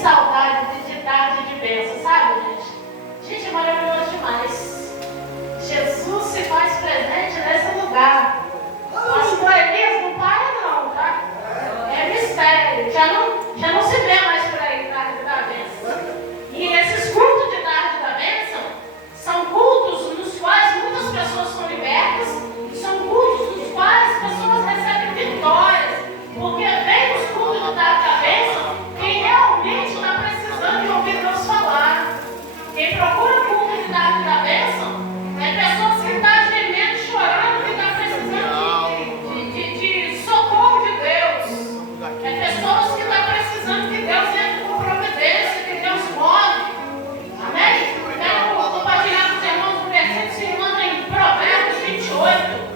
saudade de tarde de bênção, sabe, gente? Gente, é maravilhoso demais. Jesus se faz presente nesse lugar. Pastor Elias não para não, tá? É mistério. Já não se vê mais por aí tarde da bênção. E esses cultos de tarde da bênção são cultos nos quais muitas pessoas são libertas e são cultos nos quais as pessoas recebem vitórias. Porque vem nos cultos de tarde da bênção quem realmente está precisando de ouvir Deus falar. Quem procura o culto de tarde da bênção é pessoas que estão gemendo, chorando, que estão precisando de socorro de Deus. É pessoas que estão precisando que Deus entre com providência, que Deus move. Amém? Quero compartilhar com os irmãos um versículo que se encontra em Provérbios 28.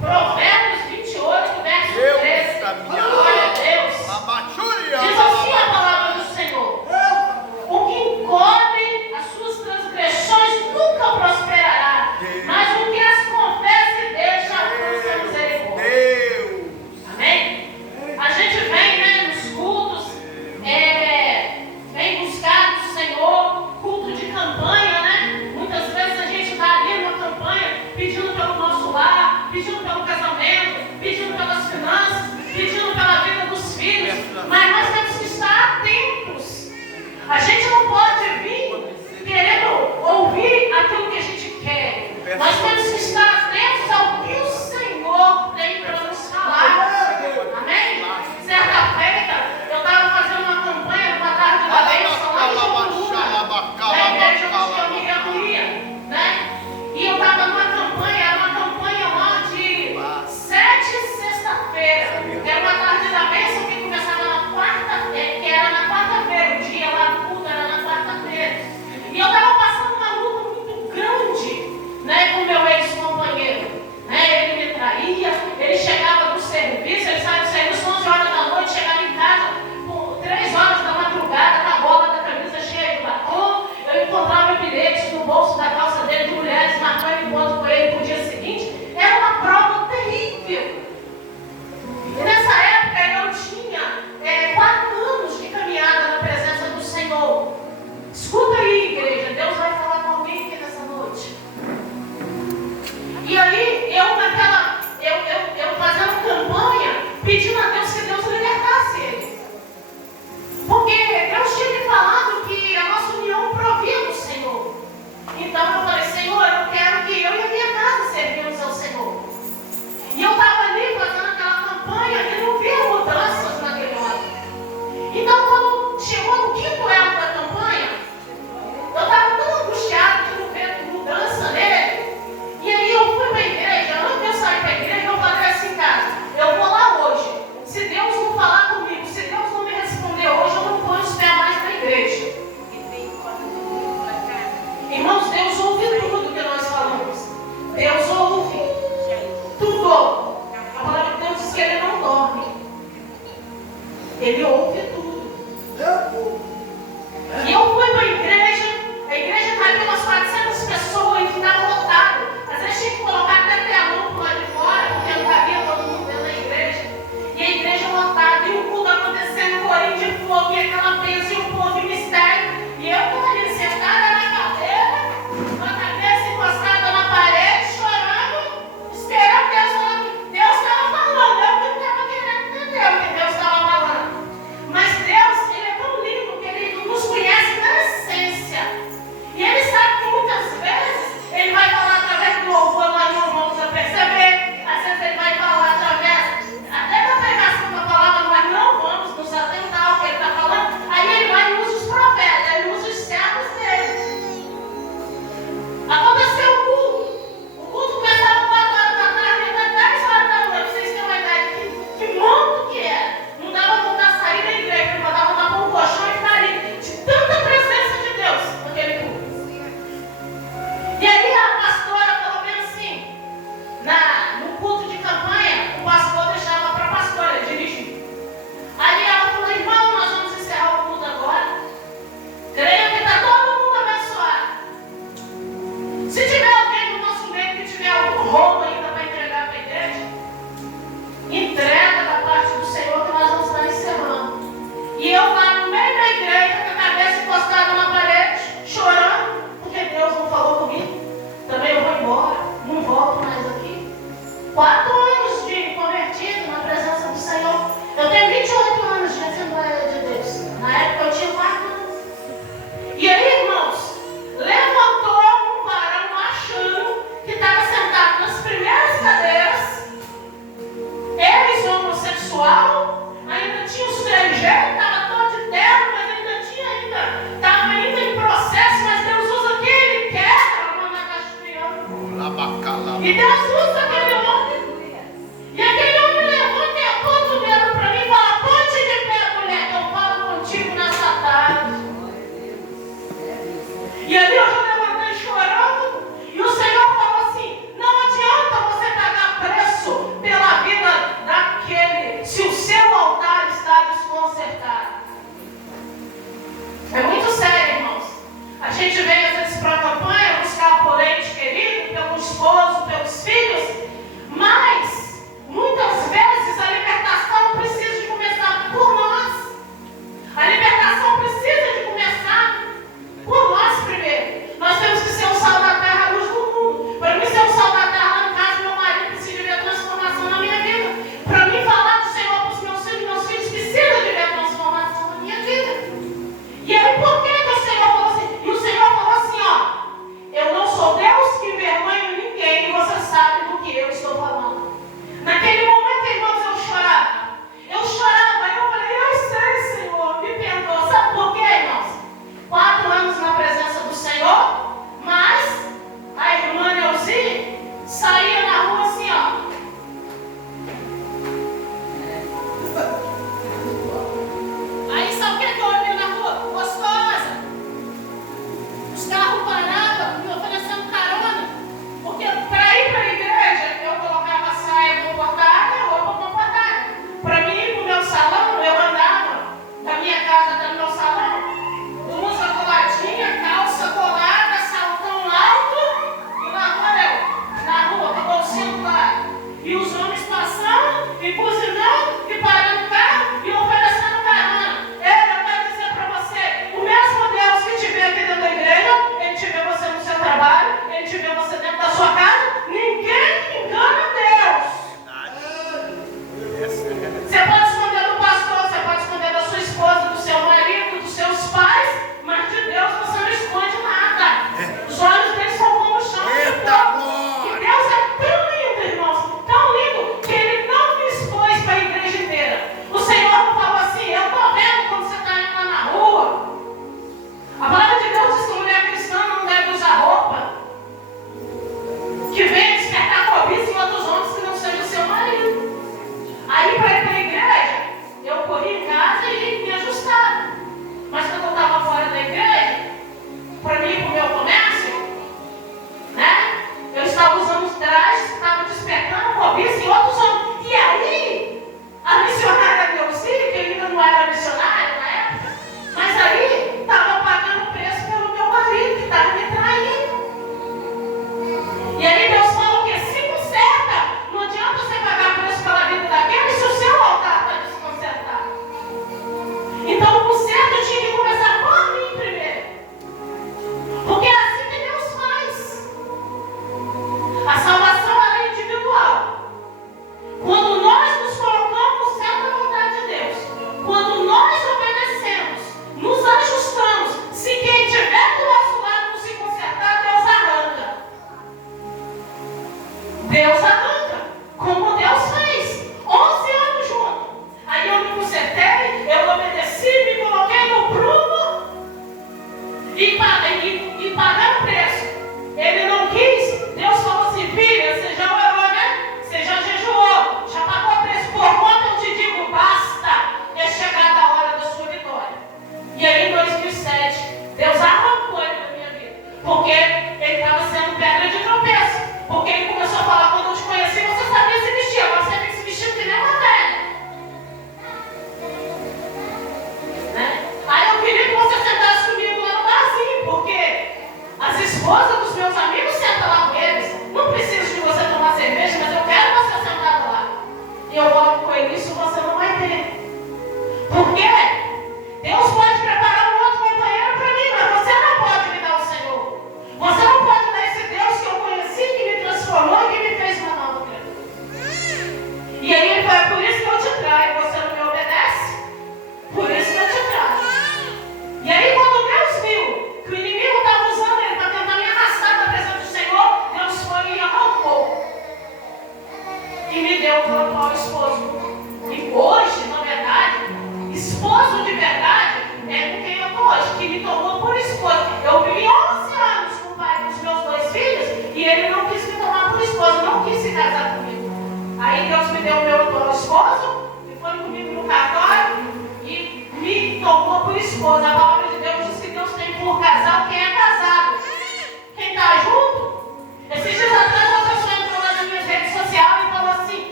Provérbios 28, verso 13. Glória a Deus. Diz assim a palavra do Senhor: o que encobre as suas transgressões nunca prosperará, mas o que as confessa e deixa alcança misericórdia. Amém? A gente vem, né, nos cultos, vem buscar do Senhor, culto de campanha, né? Muitas vezes a gente está ali numa campanha pedindo pelo nosso lar, pedindo pelo casamento, pedindo pelas finanças, pedindo pela vida dos filhos, mas nós temos que estar atentos. A gente não pode vir querendo ouvir aquilo que a gente quer. Nós temos que estar atentos ao que o Senhor tem para nos falar. Amém? Certa feita, eu estava fazendo uma campanha numa tarde da bênção lá em João, na igreja onde eu me reunia, né? E eu estava numa campanha, era uma campanha lá de 7 sexta-feira. Era uma tarde da bênção que começava na quarta, que era na quarta-feira, o dia lá do culto era na quarta-feira. E eu estava passando uma luta muito grande, né, com o meu ex-companheiro. Né? Ele me traía, ele chegava do serviço, ele saía do serviço 11 horas da noite, chegava em casa por 3 horas da madrugada, com a bola da camisa cheia de batom. Eu encontrava bilhetes no bolso da calça dele de mulheres, marcando encontro com ele para o dia seguinte. Era uma prova terrível. E nessa época eu tinha 4 anos de caminhada na presença do Senhor. Escuta aí, igreja, Deus vai falar com alguém aqui nessa noite. E aí, eu fazendo campanha, pedindo a Deus que Deus libertasse ele. Porque Deus tinha me falado que a nossa união provia do Senhor. Então eu falei: Senhor, eu quero que eu e a minha casa servimos ao Senhor. E eu estava ali fazendo aquela campanha e não via mudanças naquele ano. Então quando chegou no 5º elo da campanha, eu estava tão angustiada de não ver mudança nele. E aí eu fui para a igreja. Antes de eu sair para a igreja, eu falei assim: cara, eu vou lá hoje. Se Deus não falar comigo, se Deus não me responder hoje, eu não ponho os pés mais na igreja. Irmãos, Deus ouve tudo que nós falamos. Deus ouve tudo. A palavra de Deus diz que Ele não dorme. Ele ouve tudo. E eu fui para a igreja cabia umas 400 pessoas e ficava lotado. Às vezes tinha que colocar até telão lá de fora, porque não cabia todo mundo dentro da igreja. E a igreja lotada, e o culto acontecendo, corinho de fogo, e aquela bênção, e o povo em mistério. E eu estava ali sentada na cadeira, com a cabeça encostada na parede, chorando, esperando Deus falar. Deus estava falando, eu não estava querendo entender o que Deus estava falando. pessoal, ainda tinha os